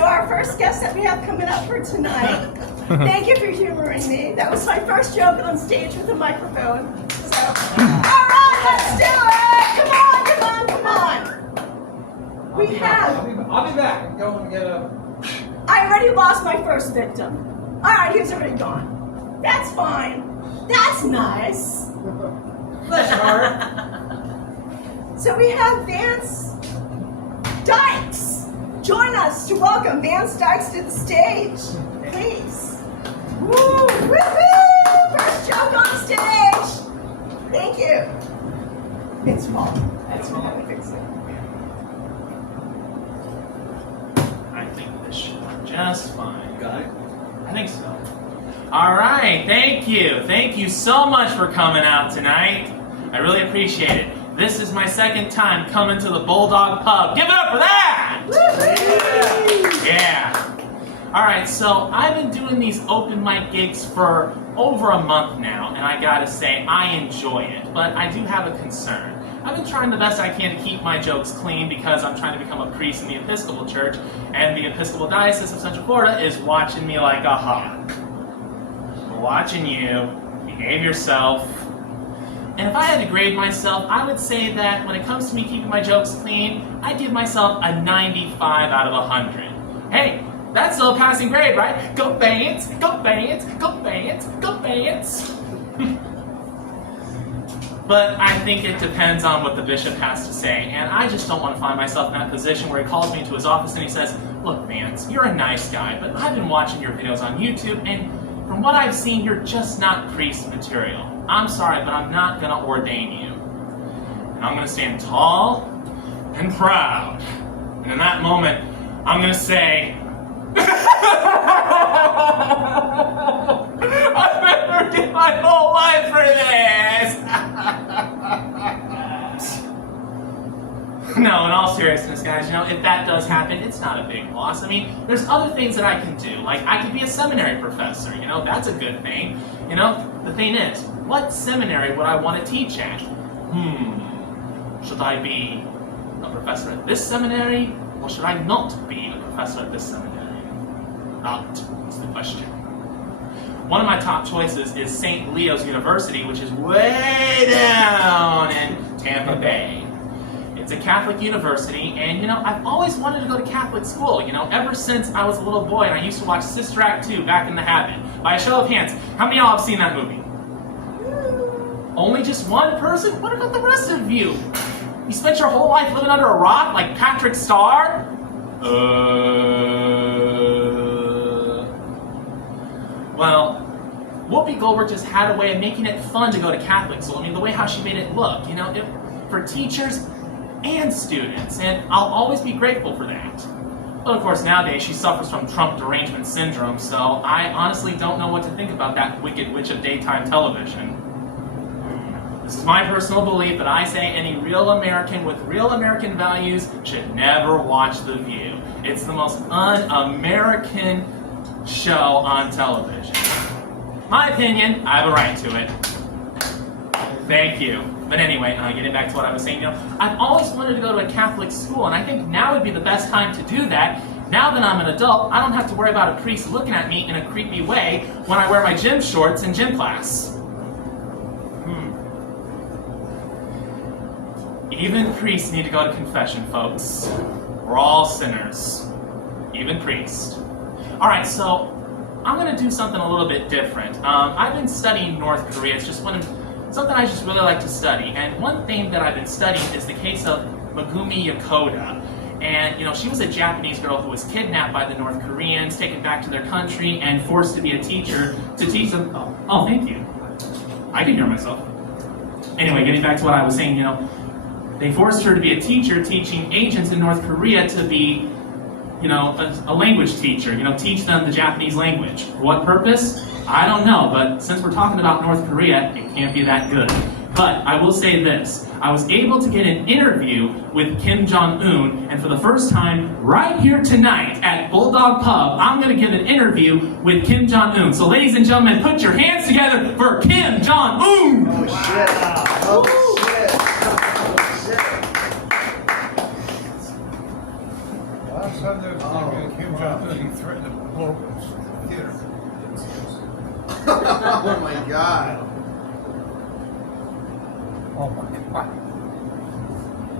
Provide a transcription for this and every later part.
so our first guest that we have coming up for tonight, thank you for humoring me. That was my first joke on stage with a microphone. So, all right, let's do it! Come on. We have... I'll be back. I'm going to get a... I already lost my first victim. All right, he's already gone. That's fine. That's nice. So we have Vance Dykes. Join us to welcome Vance Dykes to the stage, please. Woo! Woohoo! First joke on stage. Thank you. It's small. That's what I fix it. I think this should work just fine. Got it? I think so. All right, thank you. Thank you so much for coming out tonight. I really appreciate it. This is my second time coming to the Bulldog Pub. Give it up for that! Yeah. All right, so I've been doing these open mic gigs for over a month now, and I gotta say, I enjoy it, but I do have a concern. I've been trying the best I can to keep my jokes clean because I'm trying to become a priest in the Episcopal Church, and the Episcopal Diocese of Central Florida is watching me like a hawk. We're watching you. Behave yourself. And if I had to grade myself, I would say that when it comes to me keeping my jokes clean, I give myself a 95 out of 100. Hey, that's still a passing grade, right? Go Vance, go Vance, go Vance, go Vance. But I think it depends on what the bishop has to say, and I just don't want to find myself in that position where he calls me into his office and he says, "Look, Vance, you're a nice guy, but I've been watching your videos on YouTube, and from what I've seen, you're just not priest material. I'm sorry, but I'm not going to ordain you. And I'm going to stand tall and proud. And in that moment, I'm going to say, I've been working my whole life for this. No, in all seriousness, guys, if that does happen, it's not a big loss. I mean, there's other things that I can do. Like, I could be a seminary professor, that's a good thing. The thing is, what seminary would I want to teach at? Should I be a professor at this seminary, or should I not be a professor at this seminary? That is the question. One of my top choices is St. Leo's University, which is way down in Tampa Bay. It's a Catholic university, and I've always wanted to go to Catholic school, ever since I was a little boy, and I used to watch Sister Act 2 back in the Habit. By a show of hands, how many of y'all have seen that movie? Only just one person? What about the rest of you? You spent your whole life living under a rock like Patrick Star? Well, Whoopi Goldberg just had a way of making it fun to go to Catholic school. I mean, the way how she made it look, for teachers and students, and I'll always be grateful for that. But of course, nowadays she suffers from Trump derangement syndrome, so I honestly don't know what to think about that wicked witch of daytime television. This is my personal belief, but I say any real American with real American values should never watch The View. It's the most un-American show on television. My opinion, I have a right to it. Thank you. But anyway, getting back to what I was saying, I've always wanted to go to a Catholic school, and I think now would be the best time to do that. Now that I'm an adult, I don't have to worry about a priest looking at me in a creepy way when I wear my gym shorts in gym class. Even priests need to go to confession, folks. We're all sinners. Even priests. Alright, so I'm going to do something a little bit different. I've been studying North Korea. It's just something I just really like to study. And one thing that I've been studying is the case of Megumi Yokota. And, she was a Japanese girl who was kidnapped by the North Koreans, taken back to their country, and forced to be a teacher to teach them... Oh, thank you. I can hear myself. Anyway, getting back to what I was saying, they forced her to be a teacher, teaching agents in North Korea to be, a language teacher, teach them the Japanese language. For what purpose? I don't know, but since we're talking about North Korea, it can't be that good. But I will say this, I was able to get an interview with Kim Jong-un, and for the first time, right here tonight at Bulldog Pub, I'm going to give an interview with Kim Jong-un. So ladies and gentlemen, put your hands together for Kim Jong-un! Oh shit! Oh shit! Oh shit! son of Kim Jong-un, he threatened to blow his theater. Oh my god. Oh my God.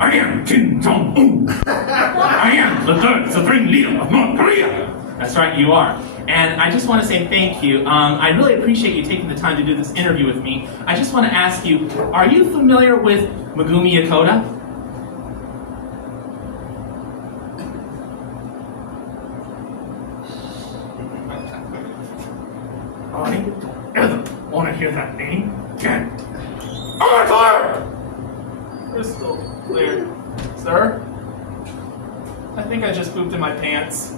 I am Kim Jong-un. I am the third supreme leader of North Korea. That's right, you are. And I just want to say thank you. I really appreciate you taking the time to do this interview with me. I just want to ask you, are you familiar with Megumi Yokota? I don't ever want to hear that name again. I'm clear! Crystal clear. Sir? I think I just pooped in my pants.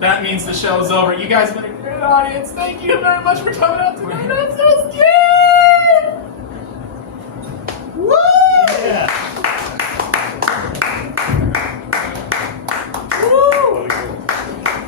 That means the show's over. You guys have been a great audience. Thank you very much for coming out tonight. I'm so scared!